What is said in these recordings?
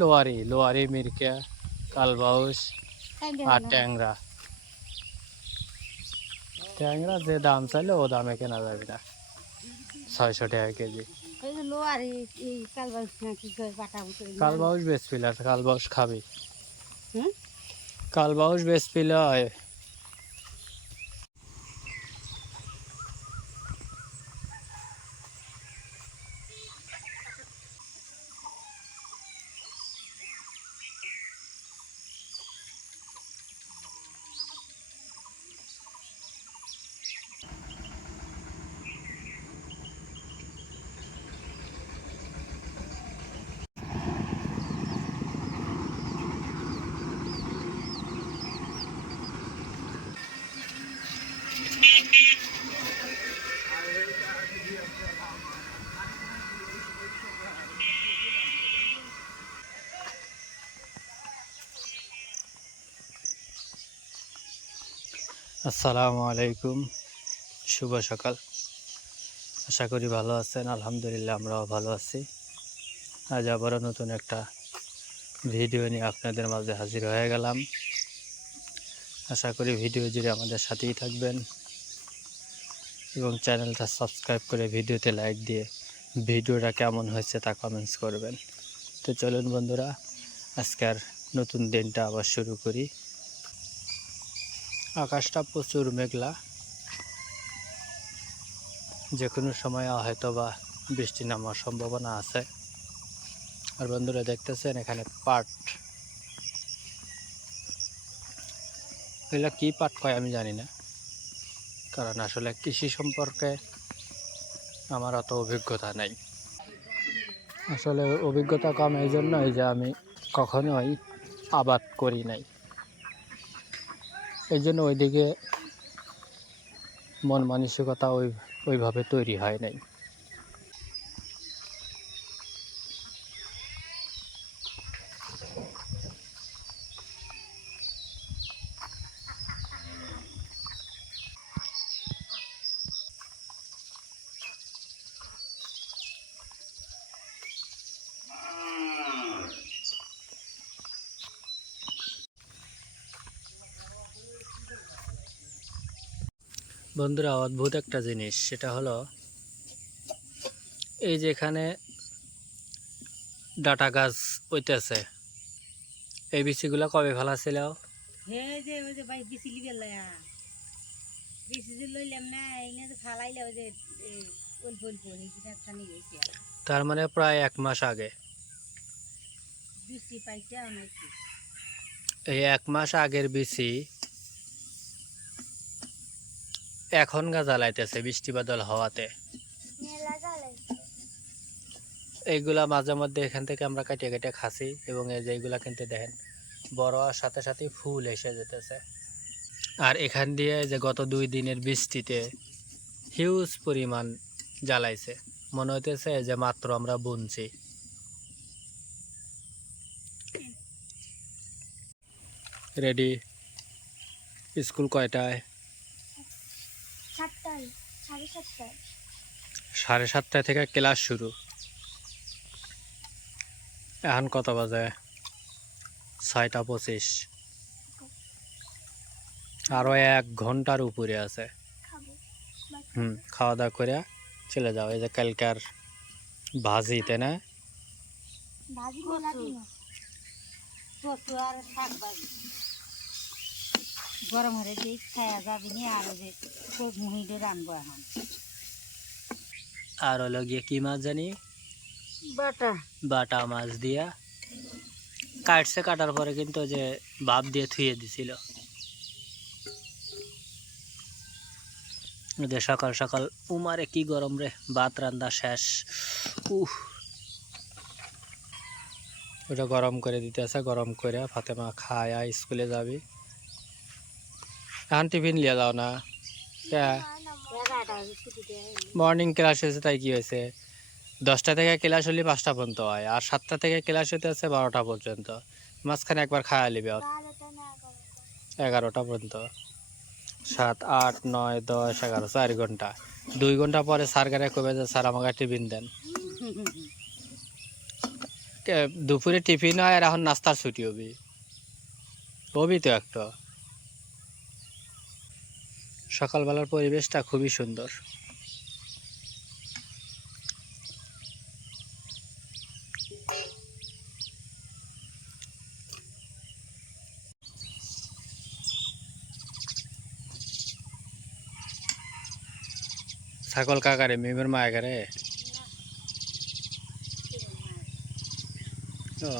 লোয়ারি লোয়ারি মিরকা কালবাউস আর ট্যাংরা ট্যাংরা যে দাম চাইলে ও দামে কেনা যাবে না 600 টাকা কেজি কালবাউস বেশ পিল আর কালবাউস খাবি কালবাউস বেশ পিল হয় আসসালামু আলাইকুম শুভ সকাল আশা করি ভালো আছেন আলহামদুলিল্লাহ আমরাও ভালো আছি আজ আবারও নতুন একটা ভিডিও নিয়ে আপনাদের মাঝে হাজির হয়ে গেলাম আশা করি ভিডিও জুড়ে আমাদের সাথেই থাকবেন এবং চ্যানেলটা সাবস্ক্রাইব করে ভিডিওতে লাইক দিয়ে ভিডিওটা কেমন হয়েছে তা কমেন্টস করবেন তো চলুন বন্ধুরা আজকের নতুন দিনটা আবার শুরু করি আকাশটা প্রচুর মেঘলা যে কোনো সময় হয়তো বা বৃষ্টি নামার সম্ভাবনা আছে আর বন্ধুরা দেখতেছেন এখানে পাট এগুলা কি পাট কয় আমি জানি না কারণ আসলে কৃষি সম্পর্কে আমার অত অভিজ্ঞতা নেই আসলে অভিজ্ঞতা কম এই জন্যই যে আমি কখনোই আবাদ করি নাই এই জন্য ওইদিকে মন মানসিকতা ওইভাবে তৈরি হয় নাই বন্ধুরা অদ্ভুত একটা জিনিস সেটা হলো এই যে এখানে ডাটা গাছ হইতেছে এই বিচিগুলো কবে ফেলা ছিল তার মানে প্রায় 1 মাস আগে এই 1 মাস আগের বিচি এখন গা জ্বালাইতেছে বৃষ্টি বাদল হওয়াতে এইগুলা মাঝে মধ্যে এখান থেকে আমরা কাটিয়ে কেটে খাসি এবং এই যে এইগুলা কিনতে দেখেন বড় হওয়ার সাথে সাথে ফুল এসে যেতেছে আর এখান দিয়ে যে গত 2 দিনের বৃষ্টিতে হিউজ পরিমাণ জ্বালাইছে মনে হইতেছে যে মাত্র আমরা বুনছি রেডি স্কুল কয়টায় 7:30 থেকে ক্লাস শুরু এখন কত বাজে 6:25 আরো 1 ঘন্টার উপরে আছে খাওয়া দাওয়া করে চলে যাও এই যে কালকার ভাজিতে না গরম হলে যে খাওয়া যাবে না আর মুহিতে রানবো এখন আর হলো গিয়ে কি মাছ জানি বাটা মাছ দিয়া কাটার পরে কিন্তু যে ভাপ দিয়ে থুয়ে দিছিল সকাল সকাল উমারে কি গরম রে ভাত রান্না শেষ ওটা গরম করে দিতেছে গরম করে ফাতেমা খায় স্কুলে যাবি এখন টিফিন লিয়ে যাও না মর্নিং ক্লাস হয়েছে তাই কি হয়েছে 10টা থেকে ক্লাস হলে 5টা পর্যন্ত হয়, আর 7টা থেকে ক্লাস হতে আছে 12টা পর্যন্ত। মাঝখানে একবার খাওয়া নিবে 11টা পর্যন্ত। 7, 8, 9, 10, 11, 4 ঘন্টা। 2 ঘন্টা পরে স্যার গারে কবে যে স্যার আমাকে টিফিন দেন। দুপুরে টিফিন হয় আর এখন নাস্তার ছুটি হবে, হবি তো একটা। সকালবেলার পরিবেশটা খুবই সুন্দর। ছাগল কাকারে মিমের মায়া করে। ও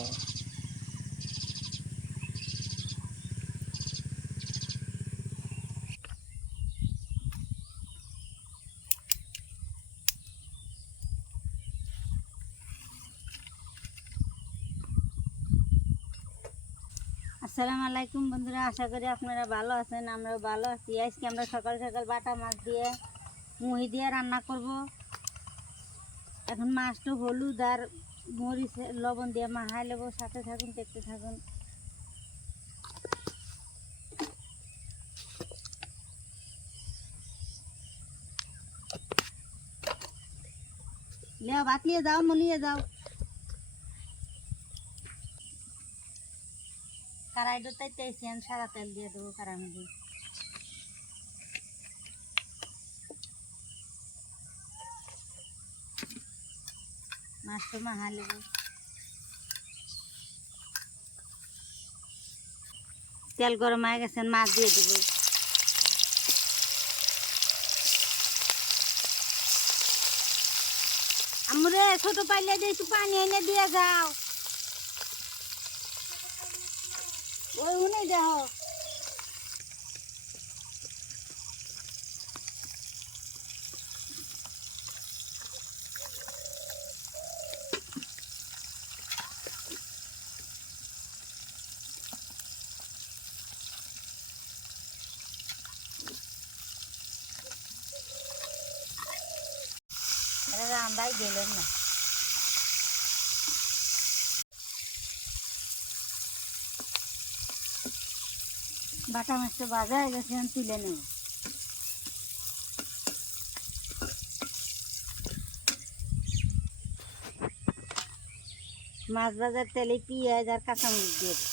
আসসালামু আলাইকুম বন্ধুরা, আশা করি আপনারা ভালো আছেন। আমরাও ভালো আছি। আজকে আমরা সকাল সকাল বাটা মাছ দিয়ে মুহি দিয়ে রান্না করব। এখন মাছটা হলুদ আর মরিচ লবণ দিয়ে মাখাই নেবো। সাথে থাকুন, দেখতে থাকুন। লিয়া ভাত নিয়ে যাও, মলিয়ে যাও। কড়াইটা তাইতেছি, আমি সাদা তেল দিয়ে দেবো কড়াই মধ্যে। মাছটা মাখাই নেবো। তেল গরম হয়ে গেছে, মাছ দিয়ে দেবো। আমরে ছোট পাইলে দিয়ে একটু পানি এনে দিয়ে যাও। ওই উনি দেখো। রান্দাই গেলেন না। বাটা মাছটা ভাজা হয়ে গেছে, আমি তুলে নেব। মাছ ভাজার তেলে পেঁয়াজ আর কাঁচামরিচ দিয়ে দেব।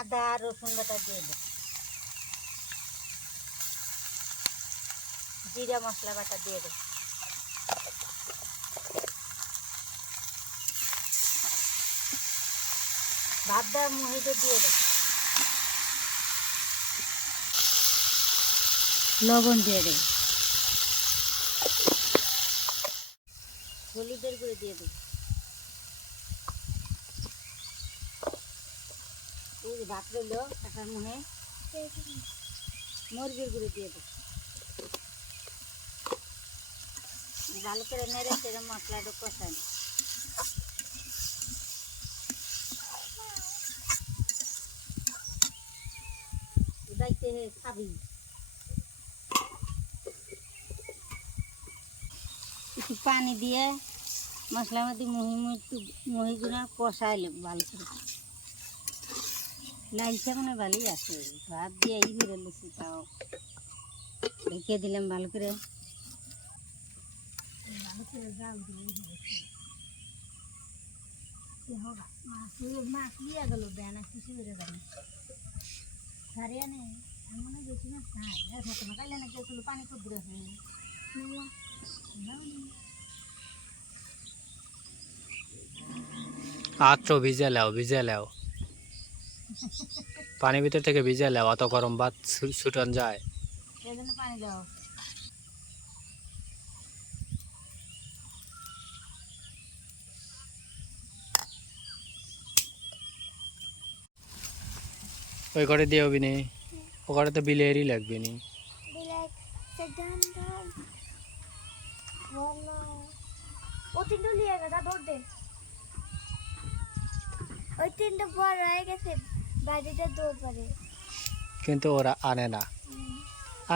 আদা আর রসুন বাটা দিয়ে দেব। জিরা মশলা বাটা দিয়ে দেব। ভাত দেওয়ার মুহিতে দিয়ে দেব। লবণ দিয়ে দেব। হলুদের গুঁড়ো দিয়ে দেব। এই যে ভাত রইল কাঁচার মুহে, মুরগির গুঁড়ো দিয়ে দেব। ভালো করে নেড়ে চেড়ে মশলাটা কষাই। যাইতে খাবি একটু পানি দিয়ে মশলার মধ্যে মুহিগুলো কষাইলে ভালো করে। লাইলটা মানে ভালোই আছে, ভাত দিয়ে এই করে লেছি, তাও ঢেকে দিলাম ভালো করে। জাল দিয়ে মাছ লিয়ে গেল বেনা খুশি করে যাবে সারিয়া নেই। মনে বেশি মাছ নাই, কাইলে না কেউ পানি খুব দূরে আচ্ছা, ভিজে লাও, ভিজে লাও, পানির ভিতর থেকে ভিজে লাও, অত গরম ভাত ছুটন যায়। এই জন্য পানি দাও। ওই ঘরে দিয়ে হবি নি, ও ঘরে তো বিলেরই লাগবে নি। ওই তিনটা বড় হয়ে গেছে বাড়িটা দৌড়ে কিন্তু ওরা আনে না,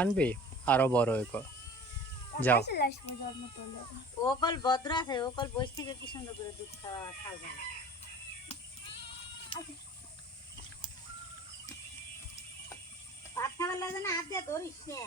আনবি আরো বড় হইব। যাও চলে আসবো জন্ম তোলো ওকল ভদ্র আছে, ওকল বসে থেকে কি সুন্দর করে দুধ খাওয়া খাওয়া ভাত খাবার লাগে না, হাত দিয়ে ধরিস না।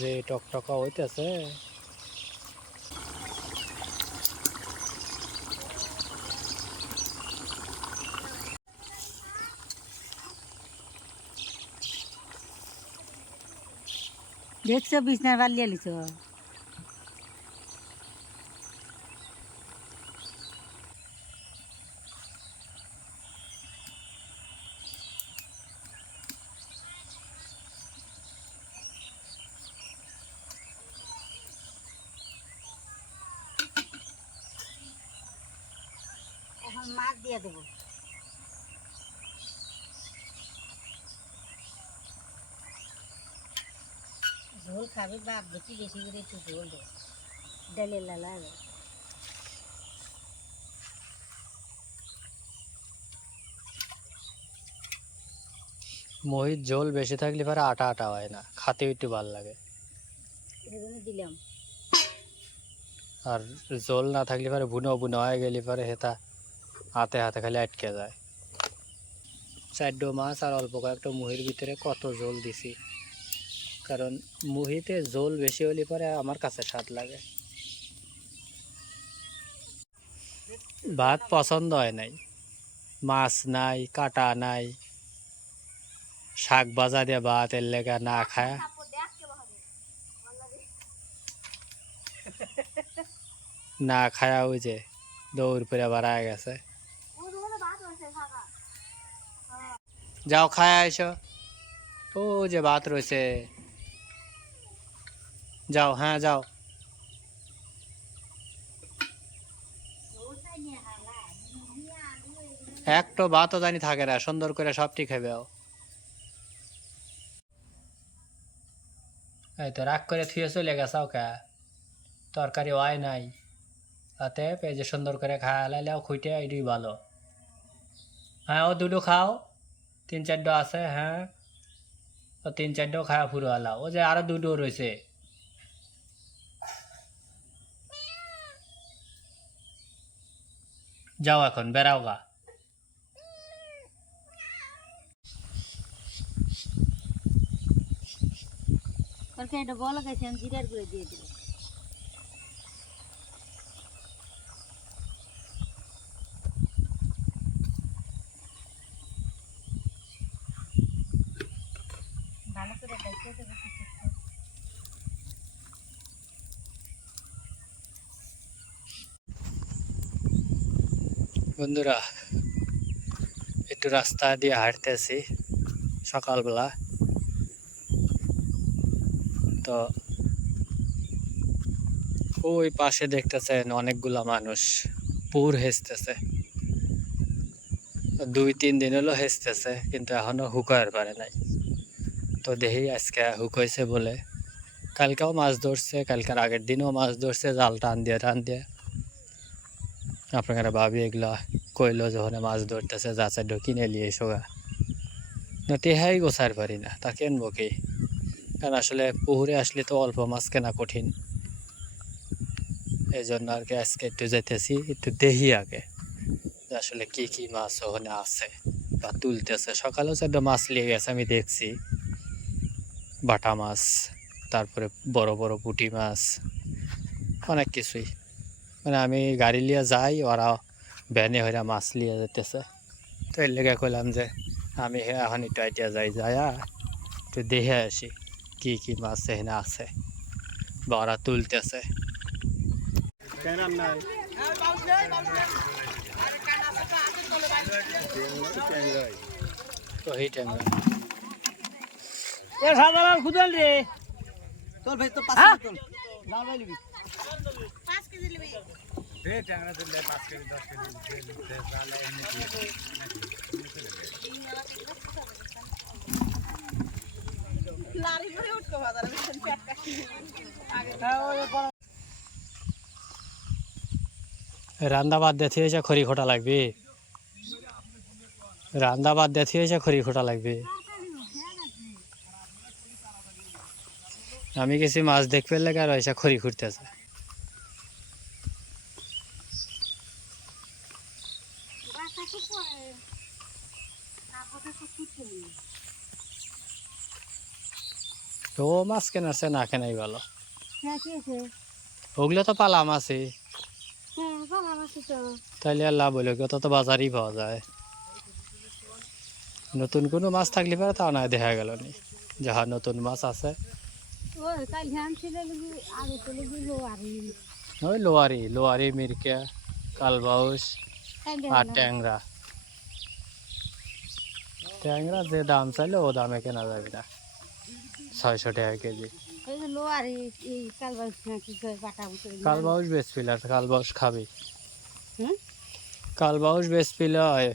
যে টকটকা হইতেছে। দেখছো বিছনার বালিয়ে লিছ। এখন মাছ দিয়ে দেবো। ঝোল খাবে বাপ, বেশি বেশি করে একটু ঝোল দেবো, ডালের লালা। মহিত ঝোল বেশি থাকলে পরে আটা আটা হয় না, খাতে একটু ভালো লাগে। এজন্য দিলাম। আর ঝোল না থাকলে পরে বুনো বুনো হয়ে গেলে পরে হেতা হাতে হাতে খালি আটকে যায়। চারডো মাছ আর অল্প কয়েকটা মুহির ভিতরে কত ঝোল দিছি, কারণ মুহিতে ঝোল বেশি হলে পরে আমার কাছে স্বাদ লাগে। ভাত পছন্দ হয় নাই, মাছ নাই, কাটা নাই, শাক ভাজা দিয়ে ভাত এর লেগা না খায় না খায়া ওই যে দৌড় করে বাড়ায় গেছে। যাও খায় আইসো, ও যে ভাত রয়েছে, যাও হ্যাঁ যাও। একটো ভাতও জানি থাকে না, সুন্দর করে সবটি খাবে। এই তো রাগ করে থুয়ে চলে গেছাও কে, তরকারি হয় নাই, তাতে এই যে সুন্দর করে খাওয়া লাইলেও খুঁটে এটাই ভালো। হ্যাঁ ও দুটো খাও, তিন চারটো আছে, হ্যাঁ ও তিন চারটো খাওয়া পুরো আলা, ও যে আরো দুটো রয়েছে। যাও এখন বেড়াও গা। তরকারিটা বলো গেছে, আমি জিরার করে দিয়ে দিল। ভালো করে দেখতে দেবো। বন্ধুরা একটু রাস্তা দিয়ে হাঁটতেছি সকালবেলা, তো ওই পাশে দেখতেছেন অনেকগুলা মানুষ পুর হেসতেছে। 2-3 দিন হলো হেসতেছে, কিন্তু এখনো হুকার পারে নাই। তো দেখি আজকে হুকাইছে বলে, কালকেও মাছ ধরছে, কালকের আগের দিনও মাছ ধরছে, জাল টান দিয়ে। আপনারা ভাবি এগুলা কইলো যখন মাছ ধরতেছে যাচাই কিনে নিয়ে এসোগা, না তেহাই গোছার পারি না, তা কেনবো কি? কারণ আসলে পুকুরে আসলে তো অল্প মাছ কেনা কঠিন, এই জন্য আর কি আজকে একটু যেতেছি, একটু দেখি আগে যে আসলে কি কি মাছ ওখানে আছে বা তুলতেছে। সকালেও চারটা মাছ নিয়ে গেছে, আমি দেখছি বাটা মাছ, তারপরে বড় বড় পুঁটি মাছ, অনেক কিছুই। মানে আমি গাড়ি নিয়ে যাই, ওরা ভ্যানে হইরা মাছ নিয়ে যেতেছে। তো এর লেগে কইলাম যে আমি এখন একটু আইটিয়া যাইয়া একটু দেখে আসি কি কি মাছ এখানে আছে বা ওরা তুলতেছে। তো এই টাইমে এ সাধারণ খুদেল রে চল ভাই তো 5 কেজি চল লাল ভাই নিবি 5 কেজি নেবে। রান্দা বাদ দিয়ে হয়েছে খড়ি খোটা লাগবে, রান্দা বাদ দিয়ে হয়েছে খড়ি খোটা লাগবে। আমি গেছি মাছ দেখতে লাগে আর এসে খড়ি খুঁড়তেছে। তো ও মাছ কেনারছে না কেনাই ভালো, ওগুলো তো পালা মাছই, তাইলে আর লাভ হইলো কি, ওটা তো বাজারই পাওয়া যায়। নতুন কোনো মাছ থাকলে পরে তা না দেখা গেল নি, যাহা নতুন মাছ আছে ওই লোয়ারি লোয়ারি মিরকা কালবাউস আর ট্যাংরা। ট্যাংরা যে দাম চাইলে ও দামে কেনা যাবে না, 600 টাকা কেজি। কালবাউস বেশ পিলা, কালবাউস খাবি, কালবাউস বেশ পিলা হয়।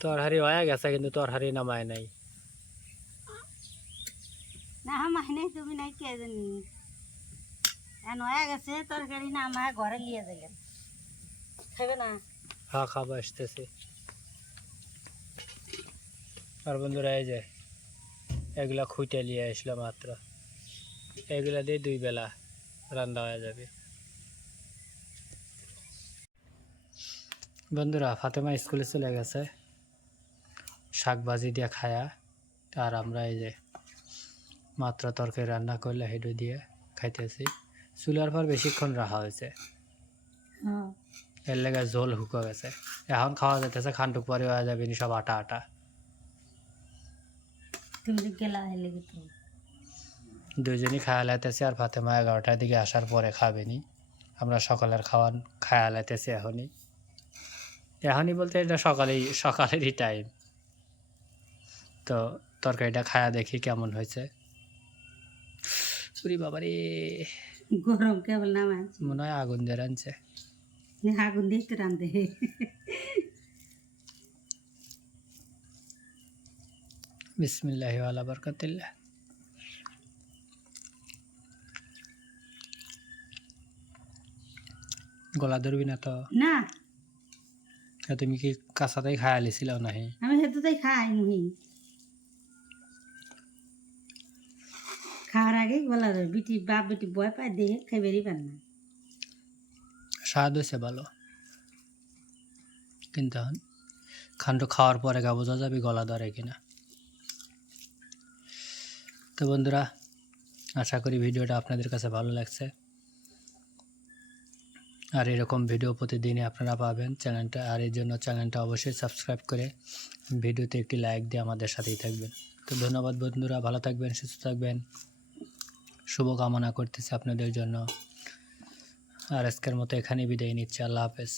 তরহারি হয়ে গেছে কিন্তু তরহারি নামায় নাই। না মাহিনে তুমি নাই কে জানি নয়া গেছে তরকারি না আমার ঘরে লিয়ে যাবেন, খাবে না? হ্যাঁ খাবো, আসতেছে। আর বন্ধুরা এই যে এগুলা খুঁটে নিয়ে আসলো মাত্র, এগুলা দিয়ে 2 বেলা রান্না হয়ে যাবে। বন্ধুরা ফাতেমা স্কুলে চলে গেছে শাক ভাজি দিয়ে খায়া, আর আমরা এই যে মাত্র তরকারি রান্না করলে হেডু দিয়ে খাইতেছি। চুলার পর বেশিক্ষণ রাখা হয়েছে, এর লেগে ঝোল হুকো গেছে। এখন খাওয়া যাইতেছে, খানটুক পরে হয়ে যাবে সব আটা আটা। দুজনই খায়া লাইতেছি, আর ফাতেমা 11টার দিকে আসার পরে খাবেনি। আমরা সকালের খাওয়ান খায়া লাইতেছি এখনই, এখনই বলতে এটা সকালেরই টাইম। তো তরকারিটা খায়া দেখি কেমন হয়েছে। পুরি বাবারে গরম কেবল নাম মনে হয় আগুন দিয়ে রাঁধছে। আগুন দিয়ে একটু রান্ধে। বিসমিল্লাহি ওয়ালা বারাকাতিল্লাহ। গলা ধরবি না তো? না তুমি কি কাঁচাতেই খায়া লিছিল নাহি? আমি সেতুতেই খাই মুহি, খাওয়ার আগে গলা ধরে বিটি বাপ বেটি বয় পায় দিয়ে খাইবেরই পার না। স্বাদ হয়েছে ভালো, কিন্তু খান্ড খাওয়ার পরে গা বোঝা যাবে গলা ধরে কিনা। তো বন্ধুরা আশা করি ভিডিওটা আপনাদের কাছে ভালো লাগছে, আর এরকম ভিডিও প্রতিদিনই আপনারা পাবেন চ্যানেলটা। আর এই জন্য চ্যানেলটা অবশ্যই সাবস্ক্রাইব করে ভিডিওতে একটি লাইক দিয়ে আমাদের সাথেই থাকবেন। তো ধন্যবাদ বন্ধুরা, ভালো থাকবেন, সুস্থ থাকবেন, শুভকামনা করতেছি আপনাদের জন্য। আর আজকের মতো এখানেই বিদায় নিচ্ছি। আল্লাহ হাফেজ।